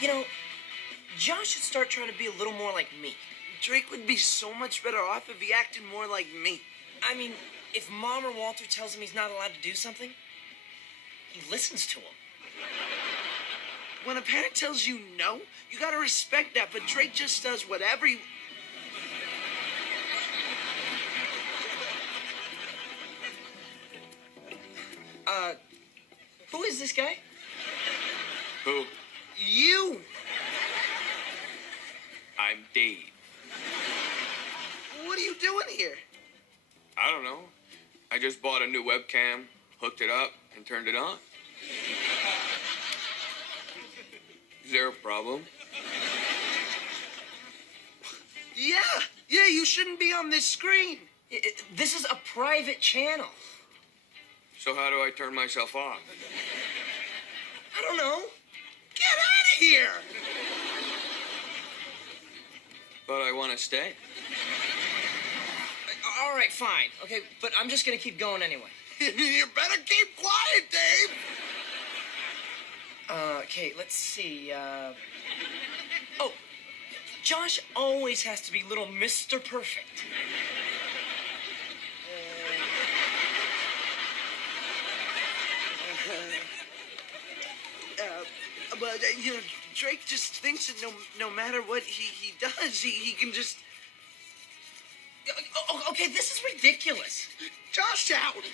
You know, Josh should start trying to be a little more like me. Drake would be so much better off if he acted more like me. I mean, if Mom or Walter tells him he's not allowed to do something, he listens to him. When a parent tells you no, you gotta respect that, but Drake just does whatever he... Who is this guy? Who? You! I'm Dave. What are you doing here? I don't know. I just bought a new webcam, hooked it up, and turned it on. Is there a problem? Yeah, you shouldn't be on this screen. This is a private channel. So how do I turn myself off? I don't know. Get out of here! But I want to stay. All right, fine. Okay, but I'm just gonna keep going anyway. You better keep quiet, Dave. Okay, let's see. Oh, Josh always has to be little Mr. Perfect. But Drake just thinks that no matter what he does, he can just... Okay, this is ridiculous. Josh out!